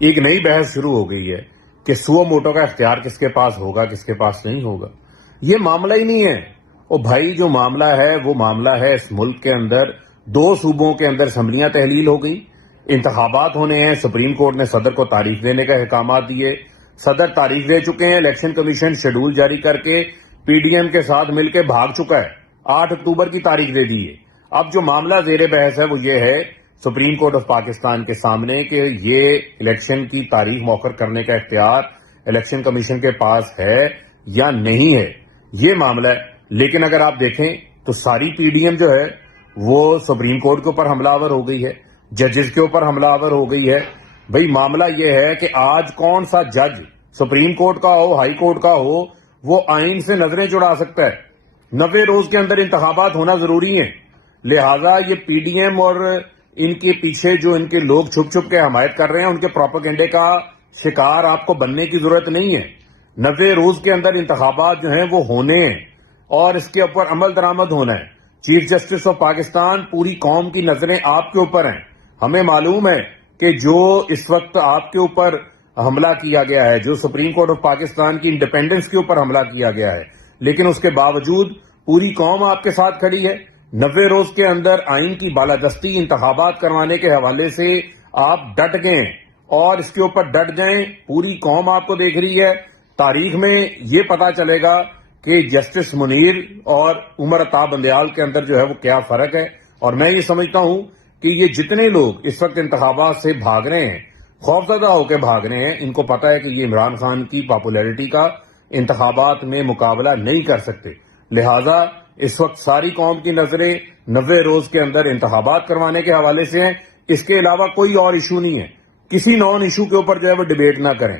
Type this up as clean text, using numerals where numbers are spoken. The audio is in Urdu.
ایک نئی بحث شروع ہو گئی ہے کہ سو موٹو کا اختیار کس کے پاس ہوگا کس کے پاس نہیں ہوگا. یہ معاملہ ہی نہیں ہے. او بھائی جو معاملہ ہے وہ معاملہ ہے اس ملک کے اندر 2 صوبوں کے اندر اسمبلیاں تحلیل ہو گئی, انتخابات ہونے ہیں, سپریم کورٹ نے صدر کو تاریخ دینے کا احکامات دیے, صدر تاریخ دے چکے ہیں, الیکشن کمیشن شیڈول جاری کر کے پی ڈی ایم کے ساتھ مل کے بھاگ چکا ہے, 8 اکتوبر کی تاریخ دے دی ہے. اب جو معاملہ زیر بحث ہے وہ یہ ہے سپریم کورٹ آف پاکستان کے سامنے کہ یہ الیکشن کی تاریخ مؤخر کرنے کا اختیار الیکشن کمیشن کے پاس ہے یا نہیں ہے, یہ معاملہ ہے. لیکن اگر آپ دیکھیں تو ساری پی ڈی ایم جو ہے وہ سپریم کورٹ کے اوپر حملہ آور ہو گئی ہے, ججز کے اوپر حملہ آور ہو گئی ہے. بھئی معاملہ یہ ہے کہ آج کون سا جج سپریم کورٹ کا ہو, ہائی کورٹ کا ہو, وہ آئین سے نظریں چڑھا سکتا ہے؟ 90 روز کے اندر انتخابات ہونا ضروری ہیں. لہٰذا یہ پی ڈی ایم اور ان کے پیچھے جو ان کے لوگ چھپ چھپ کے حمایت کر رہے ہیں ان کے پروپیگنڈے کا شکار آپ کو بننے کی ضرورت نہیں ہے. 90 روز کے اندر انتخابات جو ہیں وہ ہونے ہیں اور اس کے اوپر عمل درآمد ہونا ہے. چیف جسٹس آف پاکستان, پوری قوم کی نظریں آپ کے اوپر ہیں. ہمیں معلوم ہے کہ جو اس وقت آپ کے اوپر حملہ کیا گیا ہے, جو سپریم کورٹ آف پاکستان کی انڈیپینڈنس کے اوپر حملہ کیا گیا ہے, لیکن اس کے باوجود پوری قوم آپ کے ساتھ کھڑی ہے. 90 روز کے اندر آئین کی بالادستی انتخابات کروانے کے حوالے سے آپ ڈٹ گئے اور اس کے اوپر ڈٹ جائیں. پوری قوم آپ کو دیکھ رہی ہے. تاریخ میں یہ پتا چلے گا کہ جسٹس منیر اور عمر عطا بندیال کے اندر جو ہے وہ کیا فرق ہے. اور میں یہ سمجھتا ہوں کہ یہ جتنے لوگ اس وقت انتخابات سے بھاگ رہے ہیں, خوفزدہ ہو کے بھاگ رہے ہیں, ان کو پتا ہے کہ یہ عمران خان کی پاپولیرٹی کا انتخابات میں مقابلہ نہیں کر سکتے. لہٰذا اس وقت ساری قوم کی نظریں 90 روز کے اندر انتخابات کروانے کے حوالے سے ہیں. اس کے علاوہ کوئی اور ایشو نہیں ہے. کسی نان ایشو کے اوپر جو ہے وہ ڈیبیٹ نہ کریں.